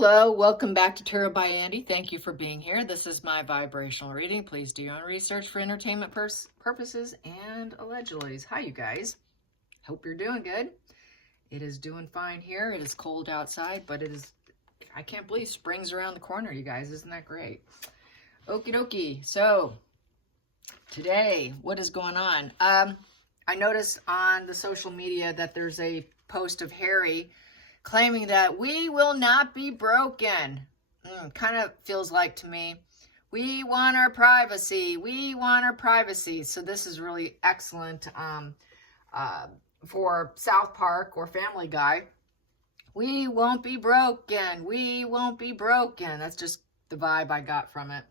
Hello, welcome back to Tarot by Andy. Thank you for being here. This is my vibrational reading. Please do your own research for entertainment purposes and allegedly. Hi, you guys. Hope you're doing good. It is doing fine here. It is cold outside, but I can't believe spring's around the corner, you guys. Isn't that great? Okie dokie. So, today, what is going on? I noticed on the social media that there's a post of Harry claiming that we will not be broken. Kind of feels like to me, we want our privacy. We want our privacy. So this is really excellent for South Park or Family Guy. We won't be broken. We won't be broken. That's just the vibe I got from it.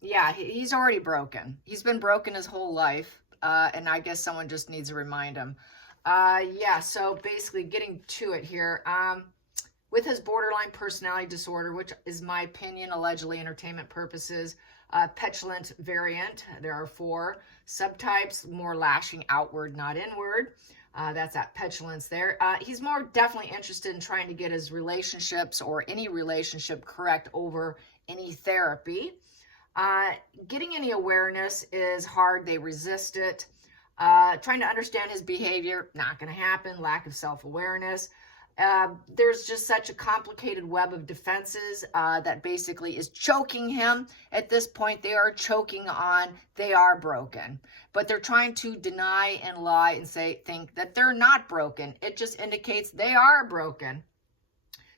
Yeah, he's already broken. He's been broken his whole life. And I guess someone just needs to remind him. Yeah, so basically getting to it here, with his borderline personality disorder, which is my opinion, allegedly entertainment purposes, petulant variant, there are 4 subtypes, more lashing outward, not inward. That's that petulance there. He's more definitely interested in trying to get his relationships or any relationship correct over any therapy. Getting any awareness is hard. They resist it. Trying to understand his behavior, not going to happen. Lack of self-awareness. There's just such a complicated web of defenses that basically is choking him. At this point, they are choking on they are broken. But they're trying to deny and lie and think that they're not broken. It just indicates they are broken.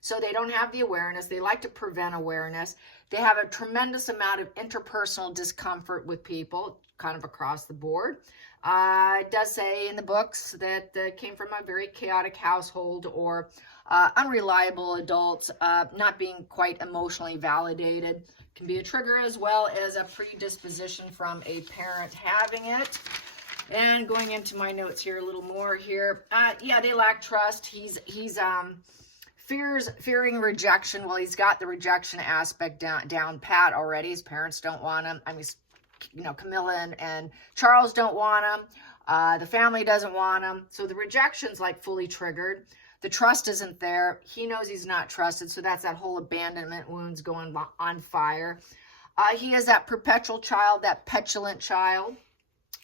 So they don't have the awareness. They like to prevent awareness. They have a tremendous amount of interpersonal discomfort with people, kind of across the board. It does say in the books that came from a very chaotic household or unreliable adults, not being quite emotionally validated. Can be a trigger as well as a predisposition from a parent having it. And going into my notes here a little more here. Yeah, they lack trust. He's fearing rejection. Well, he's got the rejection aspect down pat already. His parents don't want him. I mean, Camilla and Charles don't want him. The family doesn't want him. So the rejection's like fully triggered. The trust isn't there. He knows he's not trusted. So that's that whole abandonment wounds going on fire. He is that perpetual child, that petulant child.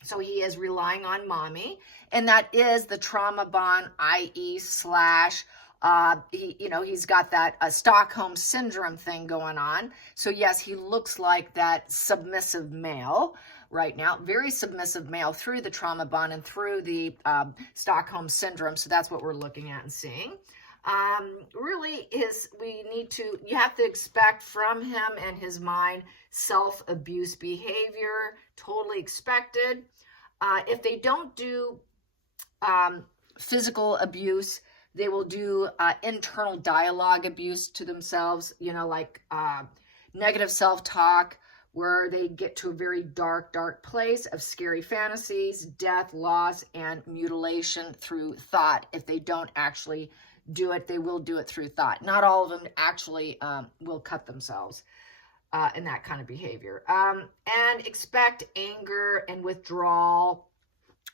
So he is relying on mommy. And that is the trauma bond, i.e. he's got that Stockholm syndrome thing going on. So yes, he looks like that submissive male right now, very submissive male through the trauma bond and through the Stockholm syndrome. So that's what we're looking at and seeing. Really you have to expect from him and his mind self-abuse behavior, totally expected. If they don't do physical abuse, they will do internal dialogue abuse to themselves, like negative self-talk, where they get to a very dark place of scary fantasies, death, loss, and mutilation through thought. If they don't actually do it, they will do it through thought. Not all of them actually will cut themselves in that kind of behavior. And expect anger and withdrawal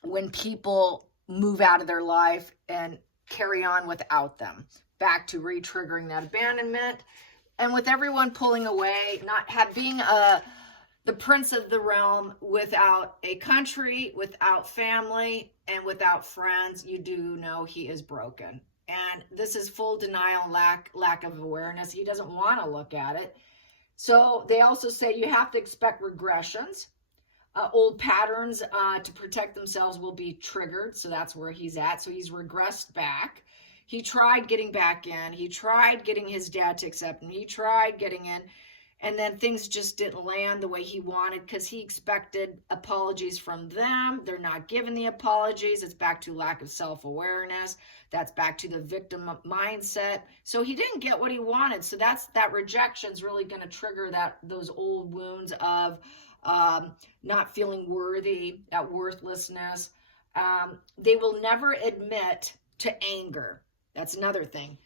when people move out of their life and carry on without them, back to re-triggering that abandonment, and with everyone pulling away, being the prince of the realm without a country, without family, and without friends. You do know he is broken, and this is full denial, lack of awareness. He doesn't want to look at it. So they also say you have to expect regressions. Old patterns to protect themselves will be triggered. So that's where he's at. So he's regressed back. He tried getting back in. He tried getting his dad to accept him. He tried getting in. And then things just didn't land the way he wanted because he expected apologies from them. They're not giving the apologies. It's back to lack of self-awareness. That's back to the victim mindset. So he didn't get what he wanted. So that rejection is really going to trigger those old wounds of not feeling worthy, that worthlessness. They will never admit to anger. That's another thing.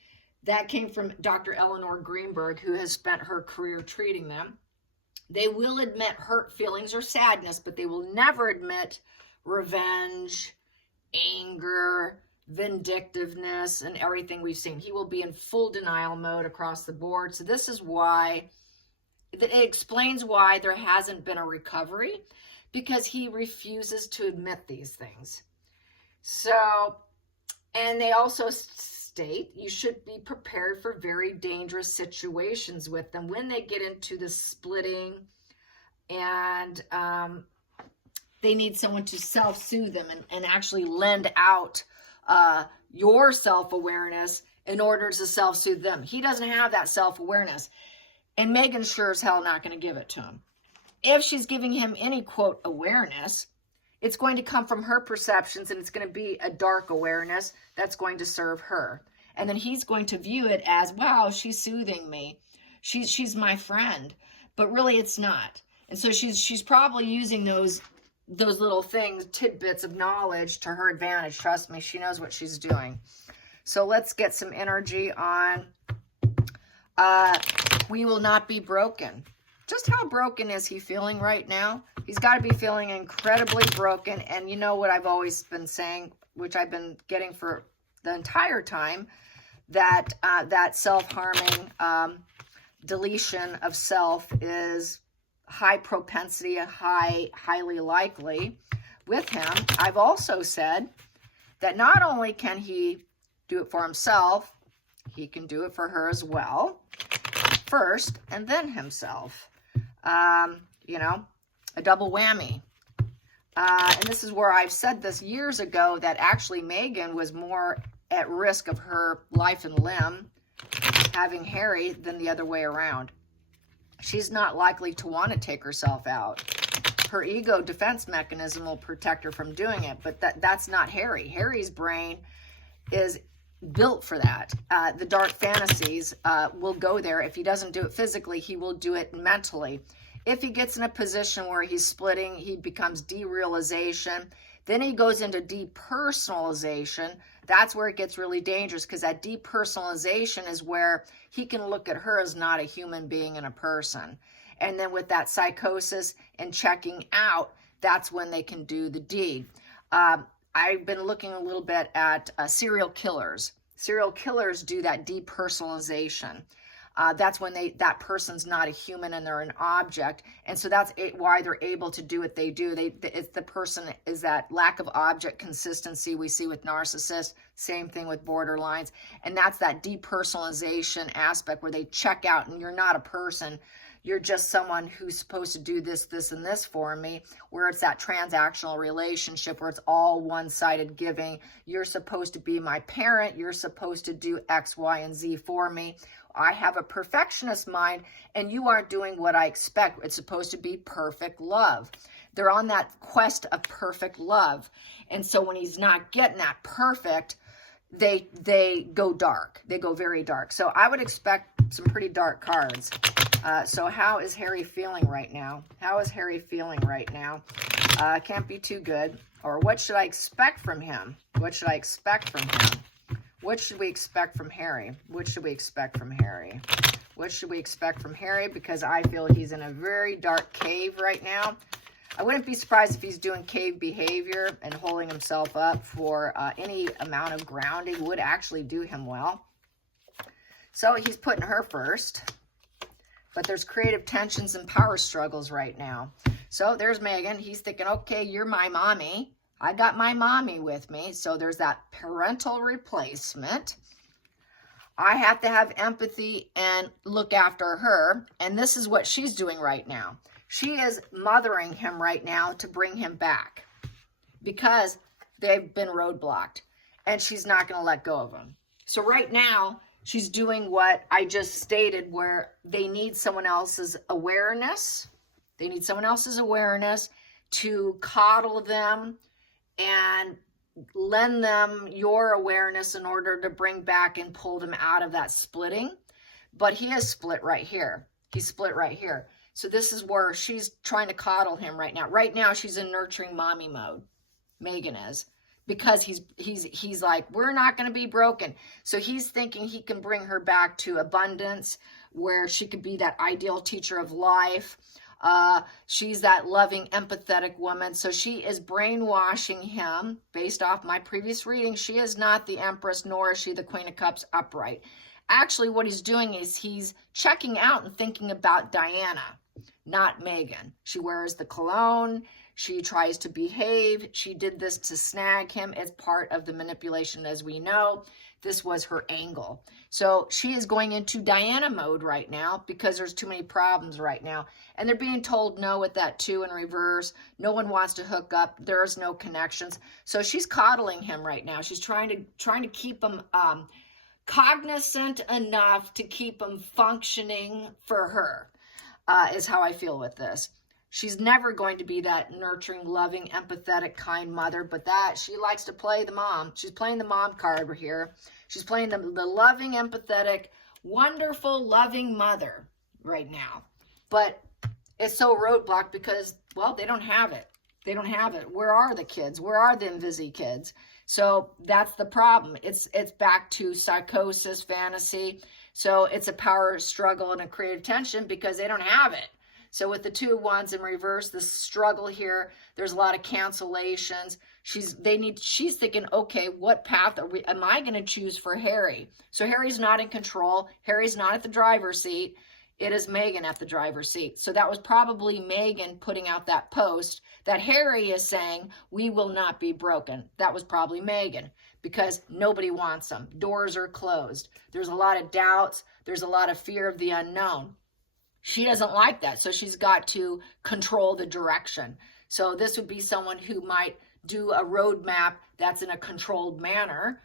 That came from Dr. Eleanor Greenberg, who has spent her career treating them. They will admit hurt feelings or sadness, but they will never admit revenge, anger, vindictiveness, and everything we've seen. He will be in full denial mode across the board. So this is why, it explains why there hasn't been a recovery, because he refuses to admit these things. So, and they also state you should be prepared for very dangerous situations with them when they get into the splitting, and they need someone to self-soothe them and actually lend out your self-awareness in order to self-soothe them. He doesn't have that self-awareness, and Megan's sure as hell not going to give it to him. If she's giving him any, quote, awareness, it's going to come from her perceptions, and it's going to be a dark awareness that's going to serve her. And then he's going to view it as, wow, she's soothing me. She's my friend. But really it's not. And so she's probably using those little things, tidbits of knowledge, to her advantage. Trust me, she knows what she's doing. So let's get some energy on we will not be broken. Just how broken is he feeling right now? He's got to be feeling incredibly broken. And you know what I've always been saying, which I've been getting for the entire time, that that self-harming deletion of self is high propensity, highly likely with him. I've also said that not only can he do it for himself, he can do it for her as well, first and then himself. You know, a double whammy. And this is where I've said this years ago, that actually Megan was more at risk of her life and limb having Harry than the other way around. She's not likely to want to take herself out. Her ego defense mechanism will protect her from doing it, but that's not Harry. Harry's brain is built for that. The dark fantasies will go there. If he doesn't do it physically, he will do it mentally. If he gets in a position where he's splitting, he becomes derealization. Then he goes into depersonalization. That's where it gets really dangerous, because that depersonalization is where he can look at her as not a human being and a person. And then with that psychosis and checking out, that's when they can do the deed. I've been looking a little bit at serial killers. Serial killers do that depersonalization. That's when that person's not a human and they're an object. And so that's why they're able to do what they do. It's the person is that lack of object consistency we see with narcissists, same thing with borderlines. And that's that depersonalization aspect where they check out and you're not a person. You're just someone who's supposed to do this, this, and this for me, where it's that transactional relationship where it's all one-sided giving. You're supposed to be my parent. You're supposed to do X, Y, and Z for me. I have a perfectionist mind, and you aren't doing what I expect. It's supposed to be perfect love. They're on that quest of perfect love. And so when he's not getting that perfect, they go dark. They go very dark. So I would expect some pretty dark cards. So how is Harry feeling right now? How is Harry feeling right now? Can't be too good. Or what should I expect from him? What should I expect from him? What should we expect from Harry? What should we expect from Harry? What should we expect from Harry? Because I feel he's in a very dark cave right now. I wouldn't be surprised if he's doing cave behavior and holding himself up for any amount of grounding would actually do him well. So he's putting her first. But there's creative tensions and power struggles right now. So there's Megan. He's thinking, okay, you're my mommy. I got my mommy with me. So there's that parental replacement. I have to have empathy and look after her. And this is what she's doing right now. She is mothering him right now to bring him back because they've been roadblocked and she's not going to let go of him. So right now, she's doing what I just stated, where they need someone else's awareness. They need someone else's awareness to coddle them and lend them your awareness in order to bring back and pull them out of that splitting. But he is split right here. He's split right here. So this is where she's trying to coddle him right now. Right now, she's in nurturing mommy mode. Megan is. Because he's like, we're not going to be broken. So he's thinking he can bring her back to abundance, where she could be that ideal teacher of life. She's that loving, empathetic woman. So she is brainwashing him based off my previous reading. She is not the Empress, nor is she the Queen of Cups upright. Actually, what he's doing is he's checking out and thinking about Diana, not Megan. She wears the cologne. She tries to behave. She did this to snag him as part of the manipulation, as we know. This was her angle. So she is going into Diana mode right now because there's too many problems right now. And they're being told no with that 2 in reverse. No one wants to hook up. There's no connections. So she's coddling him right now. She's trying to keep him cognizant enough to keep him functioning for her, is how I feel with this. She's never going to be that nurturing, loving, empathetic, kind mother, but that she likes to play the mom. She's playing the mom card here. She's playing the loving, empathetic, wonderful, loving mother right now. But it's so roadblocked because, well, they don't have it. They don't have it. Where are the kids? Where are the Invisi kids? So that's the problem. It's back to psychosis, fantasy. So it's a power struggle and a creative tension because they don't have it. So with the 2 of Wands in reverse, the struggle here, there's a lot of cancellations. She's thinking, okay, what path am I going to choose for Harry? So Harry's not in control. Harry's not at the driver's seat. It is Megan at the driver's seat. So that was probably Megan putting out that post that Harry is saying, we will not be broken. That was probably Megan because nobody wants them. Doors are closed. There's a lot of doubts. There's a lot of fear of the unknown. She doesn't like that, so she's got to control the direction. So this would be someone who might do a roadmap that's in a controlled manner.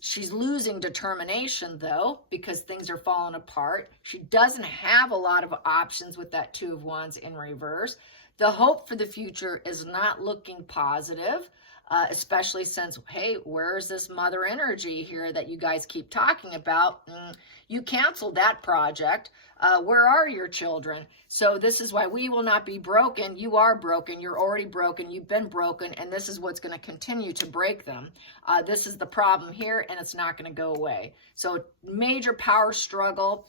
She's losing determination, though, because things are falling apart. She doesn't have a lot of options with that 2 of Wands in reverse. The hope for the future is not looking positive. Especially since, hey, where's this mother energy here that you guys keep talking about? You canceled that project. Where are your children? So this is why we will not be broken. You are broken. You're already broken. You've been broken. And this is what's going to continue to break them. This is the problem here, and it's not going to go away. So major power struggle.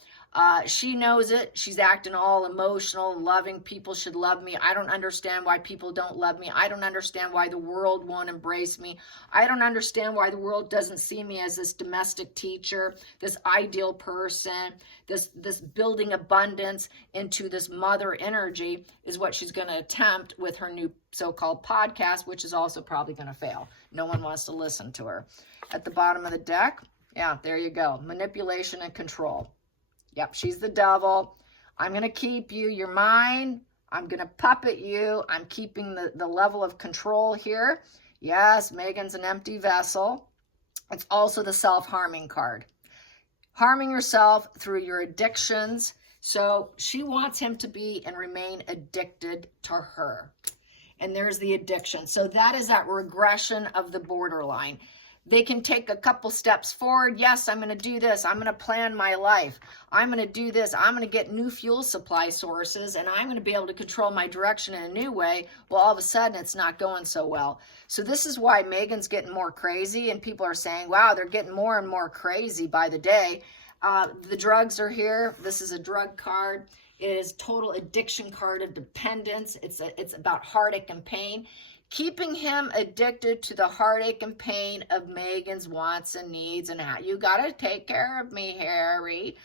She knows it. She's acting all emotional and loving. People should love me. I don't understand why people don't love me. I don't understand why the world won't embrace me. I don't understand why the world doesn't see me as this domestic teacher, this ideal person, this building abundance into this mother energy is what she's going to attempt with her new so-called podcast, which is also probably going to fail. No one wants to listen to her. At the bottom of the deck, yeah, there you go. Manipulation and control. Yep, she's the devil. I'm going to keep you. You're mine. I'm going to puppet you. I'm keeping the level of control here. Yes, Megan's an empty vessel. It's also the self-harming card. Harming yourself through your addictions. So she wants him to be and remain addicted to her. And there's the addiction. So that is that regression of the borderline. They can take a couple steps forward. Yes, I'm going to do this. I'm going to plan my life. I'm going to do this. I'm going to get new fuel supply sources, and I'm going to be able to control my direction in a new way. Well, all of a sudden, it's not going so well. So this is why Megan's getting more crazy, and people are saying, wow, they're getting more and more crazy by the day. The drugs are here. This is a drug card. It is total addiction card of dependence. It's about heartache and pain. Keeping him addicted to the heartache and pain of Megan's wants and needs and how you got to take care of me, Harry.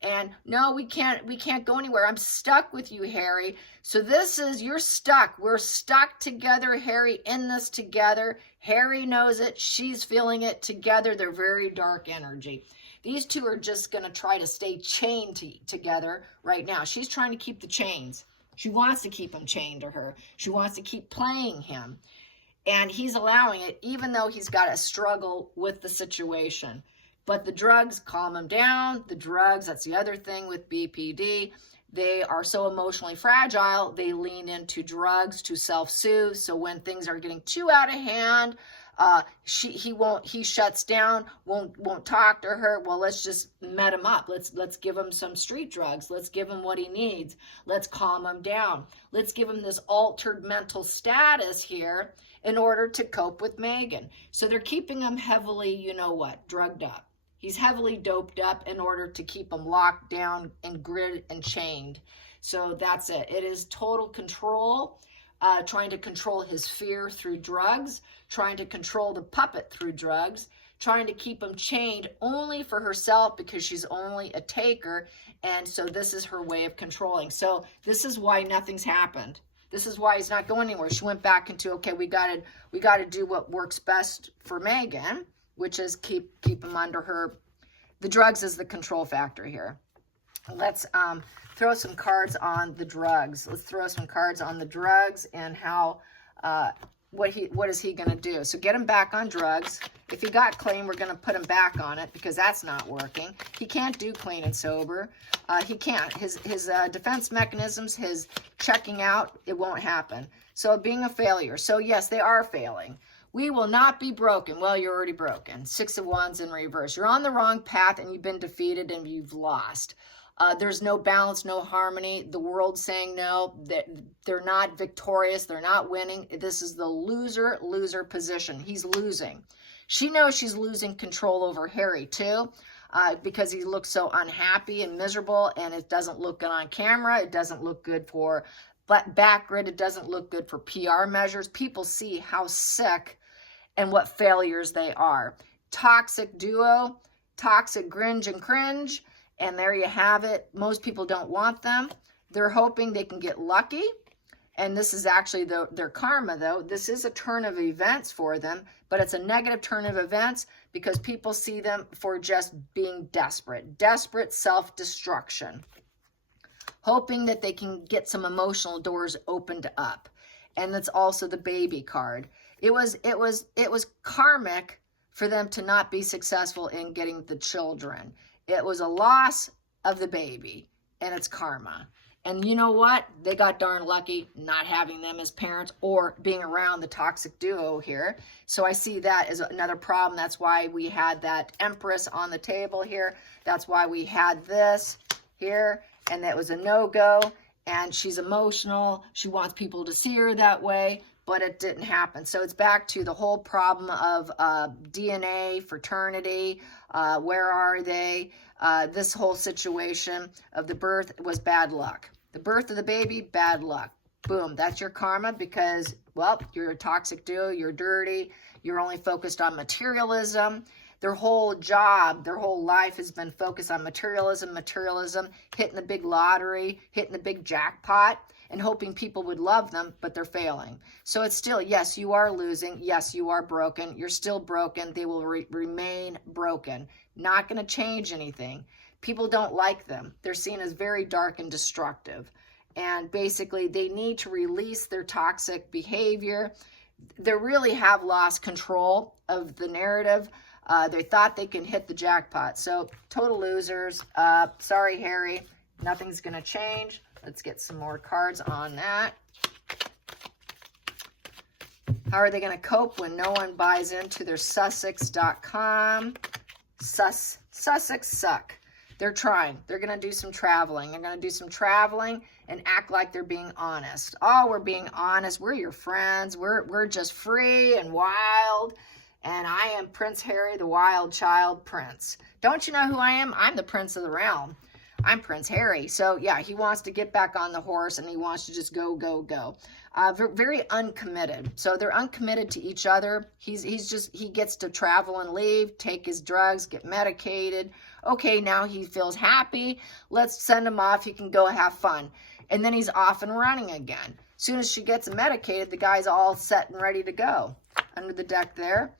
And no, we can't go anywhere. I'm stuck with you, Harry. So this is, you're stuck. We're stuck together, Harry, in this together. Harry knows it. She's feeling it together. They're very dark energy. These two are just going to try to stay chained together right now. She's trying to keep the chains. She wants to keep him chained to her. She wants to keep playing him. And he's allowing it, even though he's got to struggle with the situation. But the drugs calm him down. The drugs, that's the other thing with BPD. They are so emotionally fragile, they lean into drugs to self-soothe. So when things are getting too out of hand, he shuts down, won't talk to her. Well, let's just met him up. Let's give him some street drugs. Let's give him what he needs. Let's calm him down. Let's give him this altered mental status here in order to cope with Megan. So they're keeping him heavily, you know what, drugged up. He's heavily doped up in order to keep him locked down and grid and chained. So that's it. It is total control, trying to control his fear through drugs, trying to control the puppet through drugs, trying to keep him chained only for herself because she's only a taker. And so this is her way of controlling. So this is why nothing's happened. This is why he's not going anywhere. She went back into, okay, we got to do what works best for Megan, which is keep him under her. The drugs is the control factor here. Let's throw some cards on the drugs. Let's throw some cards on the drugs and how what is he going to do? So get him back on drugs. If he got clean, we're going to put him back on it because that's not working. He can't do clean and sober. He can't. His defense mechanisms, his checking out, it won't happen. So being a failure. So yes, they are failing. We will not be broken. Well, you're already broken. 6 of Wands in reverse. You're on the wrong path and you've been defeated and you've lost. There's no balance, no harmony. The world's saying no, that they're not victorious. They're not winning. This is the loser position. He's losing. She knows she's losing control over Harry too, because he looks so unhappy and miserable, and it doesn't look good on camera. It doesn't look good for backgrid. It doesn't look good for PR measures. People see how sick and what failures they are. Toxic duo, toxic gringe and cringe. And there you have it. Most people don't want them. They're hoping they can get lucky. And this is actually their karma, though. This is a turn of events for them, but it's a negative turn of events because people see them for just being desperate. Desperate self-destruction. Hoping that they can get some emotional doors opened up. And that's also the baby card. It was karmic for them to not be successful in getting the children. It was a loss of the baby, and it's karma. And you know what? They got darn lucky not having them as parents or being around the toxic duo here. So I see that as another problem. That's why we had that Empress on the table here. That's why we had this here, and that was a no-go. And she's emotional. She wants people to see her that way, but it didn't happen. So it's back to the whole problem of DNA, fraternity, where are they? This whole situation of the birth was bad luck. The birth of the baby, bad luck. Boom, that's your karma because, well, you're a toxic duo, you're dirty, you're only focused on materialism. Their whole job, their whole life has been focused on materialism, hitting the big lottery, hitting the big jackpot, and hoping people would love them, but they're failing. So it's still, yes, you are losing. Yes, you are broken. You're still broken. They will remain broken. Not going to change anything. People don't like them. They're seen as very dark and destructive. And basically, they need to release their toxic behavior. They really have lost control of the narrative. They thought they can hit the jackpot. So total losers. Sorry, Harry. Nothing's going to change. Let's get some more cards on that. How are they going to cope when no one buys into their Sussex.com? Sussex suck. They're trying. They're going to do some traveling. They're going to do some traveling and act like they're being honest. Oh, we're being honest. We're your friends. We're just free and wild. And I am Prince Harry, the wild child prince. Don't you know who I am? I'm the prince of the realm. I'm Prince Harry. So yeah, he wants to get back on the horse and he wants to just go. Very uncommitted. So they're uncommitted to each other. He gets to travel and leave, take his drugs, get medicated. Okay, now he feels happy. Let's send him off. He can go have fun. And then he's off and running again. As soon as she gets medicated, the guy's all set and ready to go. Under the deck there.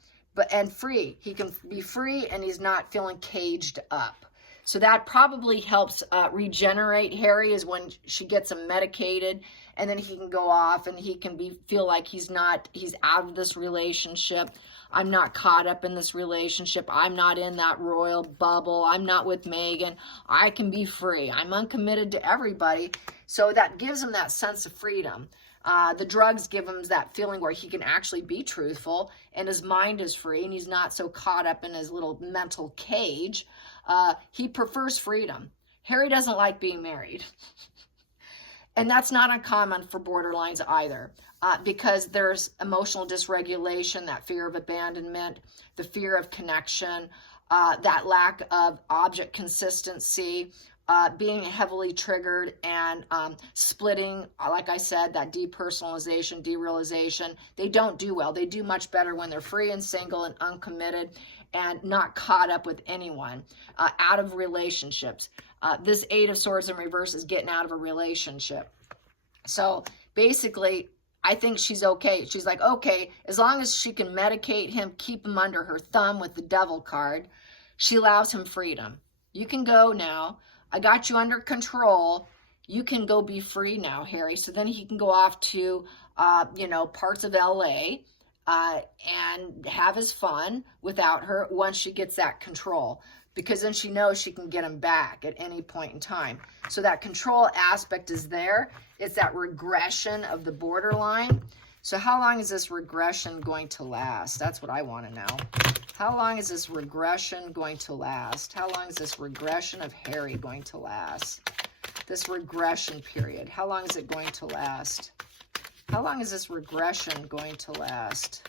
And free. He can be free and he's not feeling caged up. So that probably helps regenerate Harry is when she gets him medicated and then he can go off and he can feel like he's out of this relationship. I'm not caught up in this relationship. I'm not in that royal bubble. I'm not with Megan. I can be free. I'm uncommitted to everybody. So that gives him that sense of freedom. The drugs give him that feeling where he can actually be truthful and his mind is free and he's not so caught up in his little mental cage. He prefers freedom. Harry doesn't like being married. And that's not uncommon for borderlines either, because there's emotional dysregulation, that fear of abandonment, the fear of connection, that lack of object consistency, being heavily triggered and splitting, like I said, that depersonalization, derealization. They don't do well. They do much better when they're free and single and uncommitted and not caught up with anyone, out of relationships. This Eight of Swords in reverse is getting out of a relationship. So basically, I think she's okay. She's like, okay, as long as she can medicate him, keep him under her thumb with the Devil card, she allows him freedom. You can go now. I got you under control. You can go be free now, Harry. So then he can go off to, parts of LA and have his fun without her once she gets that control. Because then she knows she can get him back at any point in time. So that control aspect is there. It's that regression of the borderline. So how long is this regression going to last? That's what I want to know. How long is this regression going to last? How long is this regression of Harry going to last? This regression period, how long is it going to last? How long is this regression going to last?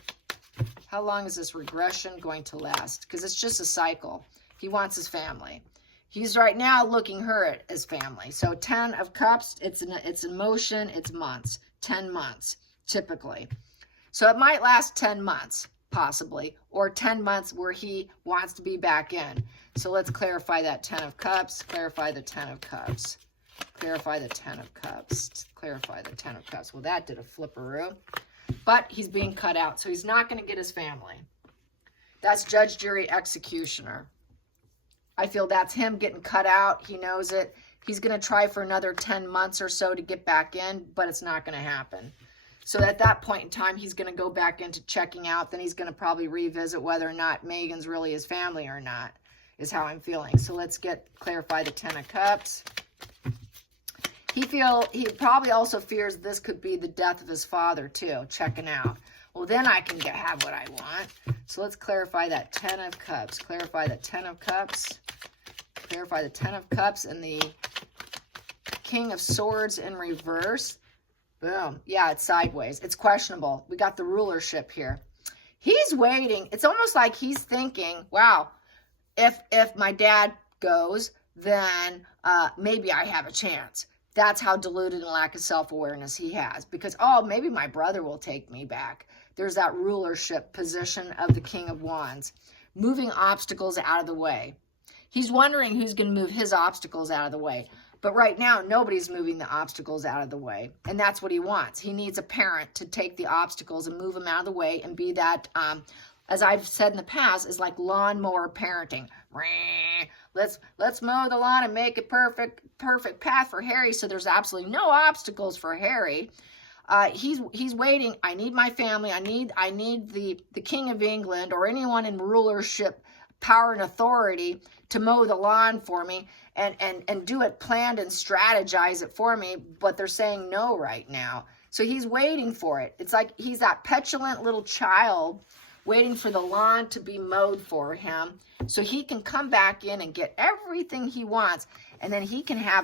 How long is this regression going to last? Because it's just a cycle. He wants his family. He's right now looking her as family. So 10 of Cups, it's in motion, it's months, 10 months, typically. So it might last 10 months, possibly, or 10 months where he wants to be back in. So let's clarify that 10 of Cups, clarify the 10 of Cups, clarify the 10 of Cups, clarify the 10 of Cups. Well, that did a flipperoo. But he's being cut out, so he's not going to get his family. That's Judge, Jury, Executioner. I feel that's him getting cut out. He knows it. He's going to try for another 10 months or so to get back in, but it's not going to happen. So at that point in time, he's going to go back into checking out. Then he's going to probably revisit whether or not Megan's really his family or not, is how I'm feeling. So let's clarify the 10 of Cups. He probably also fears this could be the death of his father too, checking out. Well, then I can have what I want. So let's clarify that 10 of Cups. Clarify the 10 of Cups. Clarify the 10 of Cups and the King of Swords in reverse. Boom. Yeah, it's sideways. It's questionable. We got the rulership here. He's waiting. It's almost like he's thinking, wow, if my dad goes, then maybe I have a chance. That's how deluded and lack of self-awareness he has. Because, oh, maybe my brother will take me back. There's that rulership position of the King of Wands. Moving obstacles out of the way. He's wondering who's going to move his obstacles out of the way. But right now, nobody's moving the obstacles out of the way. And that's what he wants. He needs a parent to take the obstacles and move them out of the way and be that, as I've said in the past, is like lawnmower parenting. Let's mow the lawn and make a perfect path for Harry, so there's absolutely no obstacles for Harry. He's waiting. I need my family. I need the King of England or anyone in rulership, power and authority to mow the lawn for me and do it planned and strategize it for me, but they're saying no right now. So he's waiting for it. It's like he's that petulant little child waiting for the lawn to be mowed for him so he can come back in and get everything he wants. And then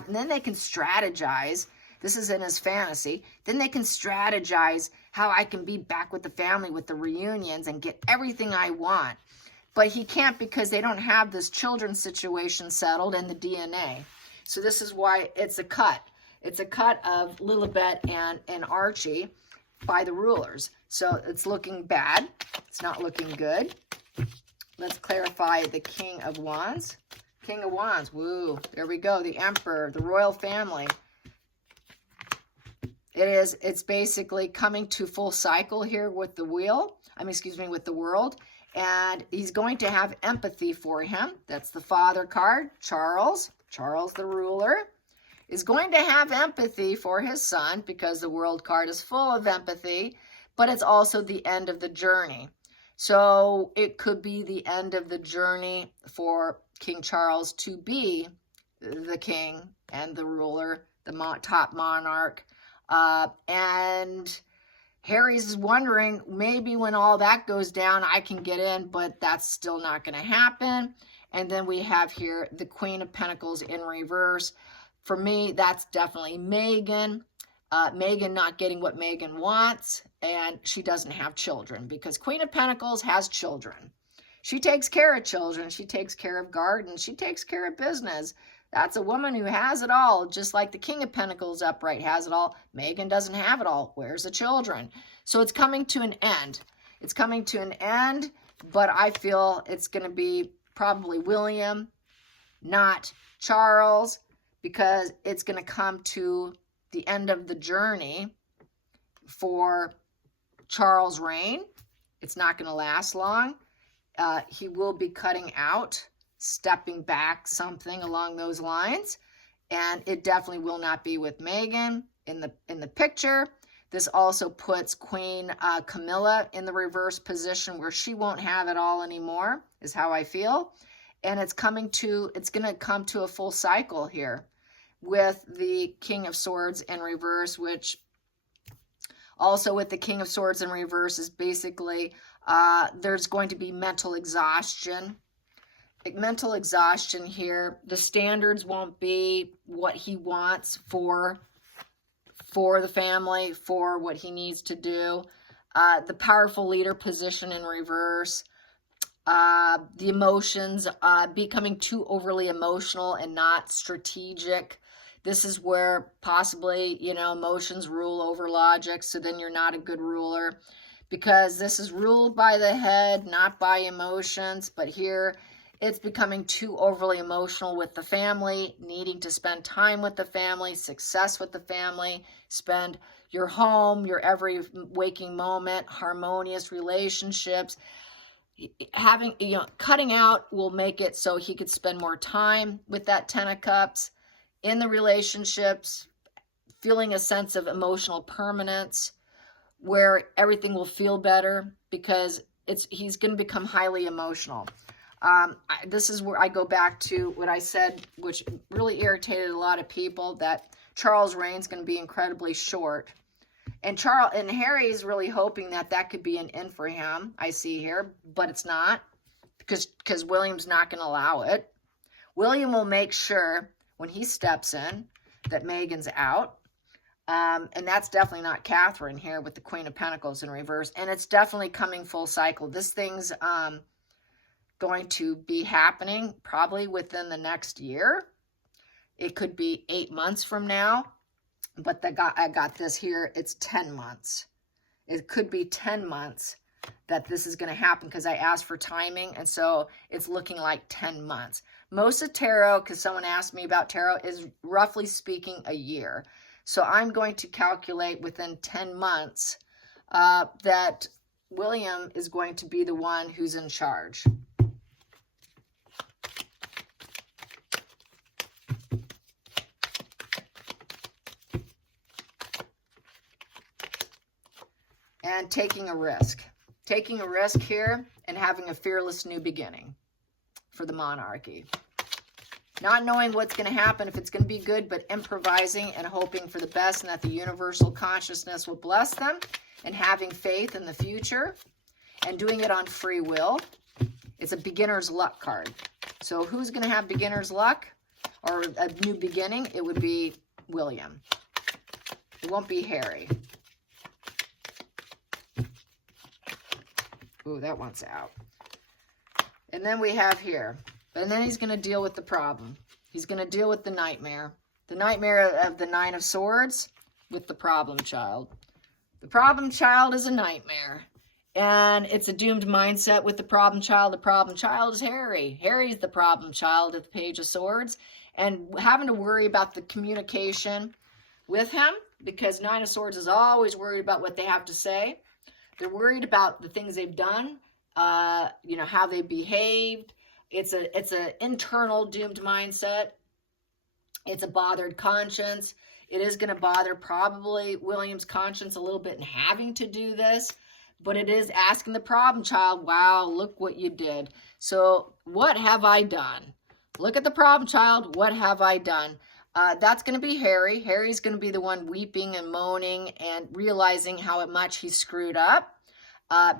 then they can strategize. This is in his fantasy. Then they can strategize how I can be back with the family with the reunions and get everything I want. But he can't because they don't have this children's situation settled and the DNA. So this is why it's a cut. It's a cut of Lilibet and Archie by the rulers. So it's looking bad. It's not looking good. Let's clarify the King of Wands. King of Wands. Woo. There we go. The Emperor, the royal family. It's basically coming to full cycle here with the wheel. With the world. And he's going to have empathy for him. That's the father card. Charles the ruler, is going to have empathy for his son because the world card is full of empathy, but it's also the end of the journey. So it could be the end of the journey for King Charles to be the king and the ruler, the top monarch. And Harry's wondering, maybe when all that goes down, I can get in, but that's still not going to happen. And then we have here the Queen of Pentacles in reverse. For me, that's definitely Megan. Megan not getting what Megan wants, and she doesn't have children because Queen of Pentacles has children. She takes care of children. She takes care of gardens. She takes care of business. That's a woman who has it all, just like the King of Pentacles upright has it all. Megan doesn't have it all. Where's the children? So it's coming to an end. It's coming to an end, but I feel it's going to be probably William, not Charles, because it's going to come to the end of the journey for Charles' reign. It's not going to last long. He will be cutting out, stepping back, something along those lines. And it definitely will not be with Megan in the picture. This also puts Queen Camilla in the reverse position where she won't have it all anymore, is how I feel. And it's going to come to a full cycle here with the King of Swords in reverse, which also with the King of Swords in reverse is basically there's going to be mental exhaustion. Mental exhaustion here. The standards won't be what he wants for the family, for what he needs to do. The powerful leader position in reverse. The emotions, becoming too overly emotional and not strategic. This is where possibly, emotions rule over logic. So then you're not a good ruler, because this is ruled by the head, not by emotions. But here it's becoming too overly emotional with the family, needing to spend time with the family, success with the family, spend your home, your every waking moment, harmonious relationships. Having, cutting out will make it so he could spend more time with that 10 of Cups in the relationships, feeling a sense of emotional permanence where everything will feel better, because he's going to become highly emotional. This is where I go back to what I said, which really irritated a lot of people, that Charles' reign's going to be incredibly short. And Harry is really hoping that could be an in for him, I see here, but it's not, because William's not going to allow it. William will make sure when he steps in that Megan's out. And that's definitely not Catherine here with the Queen of Pentacles in reverse. And it's definitely coming full cycle. This thing's going to be happening probably within the next year. It could be 8 months from now. But I got this here, it's 10 months. It could be 10 months that this is going to happen, because I asked for timing, and so it's looking like 10 months. Most of tarot, because someone asked me about tarot, is roughly speaking a year. So I'm going to calculate within 10 months that William is going to be the one who's in charge. And taking a risk here and having a fearless new beginning for the monarchy. Not knowing what's going to happen, if it's going to be good, but improvising and hoping for the best, and that the universal consciousness will bless them, and having faith in the future and doing it on free will. It's a beginner's luck card. So who's going to have beginner's luck or a new beginning? It would be William. It won't be Harry. Ooh, that one's out. And then we have here. And then he's going to deal with the problem. He's going to deal with the nightmare. The nightmare of the Nine of Swords with the problem child. The problem child is a nightmare. And it's a doomed mindset with the problem child. The problem child is Harry. Harry's the problem child at the Page of Swords. And having to worry about the communication with him, because Nine of Swords is always worried about what they have to say. They're worried about the things they've done, how they behaved. It's an internal doomed mindset. It's a bothered conscience. It is going to bother probably William's conscience a little bit in having to do this, but it is asking the problem child, wow, look what you did. So what have I done? Look at the problem child. What have I done? That's going to be Harry. Harry's going to be the one weeping and moaning and realizing how much he screwed up,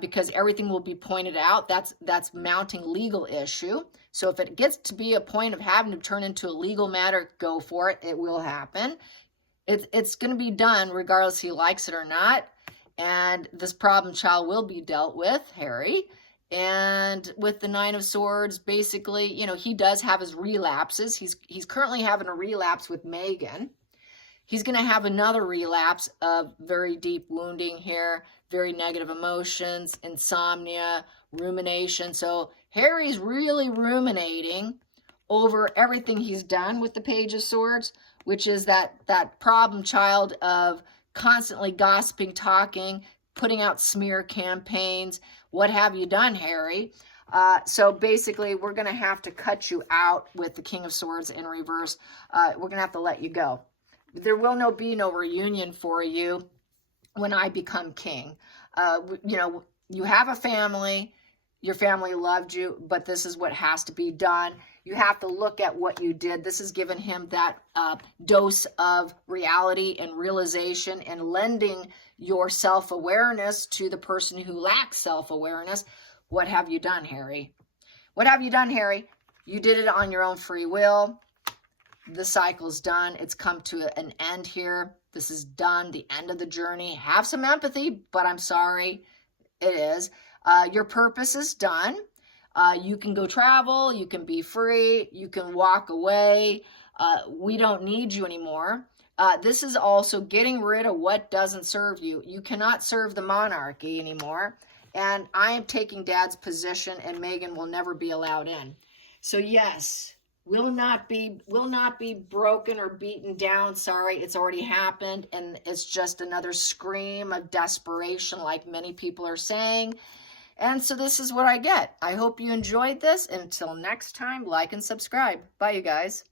because everything will be pointed out. That's mounting legal issue. So if it gets to be a point of having to turn into a legal matter, go for it. It will happen. It's going to be done regardless if he likes it or not. And this problem child will be dealt with, Harry. And with the Nine of Swords, basically, you know, he does have his relapses. He's currently having a relapse with Meghan. He's going to have another relapse of very deep wounding here, very negative emotions, insomnia, rumination. So Harry's really ruminating over everything he's done with the Page of Swords, which is that problem child of constantly gossiping, talking, putting out smear campaigns. What have you done, Harry? So basically, we're going to have to cut you out with the King of Swords in reverse. We're going to have to let you go. There will be no reunion for you when I become king. You know, you have a family. Your family loved you, but this is what has to be done. You have to look at what you did. This has given him that dose of reality and realization, and lending your self-awareness to the person who lacks self-awareness. What have you done, Harry? What have you done, Harry? You did it on your own free will. The cycle's done. It's come to an end here. This is done, the end of the journey. Have some empathy, but I'm sorry, it is. Your purpose is done. You can go travel. You can be free. You can walk away. We don't need you anymore. This is also getting rid of what doesn't serve you. You cannot serve the monarchy anymore. And I am taking Dad's position, and Meghan will never be allowed in. So yes, will not be broken or beaten down. Sorry, it's already happened, and it's just another scream of desperation, like many people are saying. And so this is what I get. I hope you enjoyed this. Until next time, like and subscribe. Bye, you guys.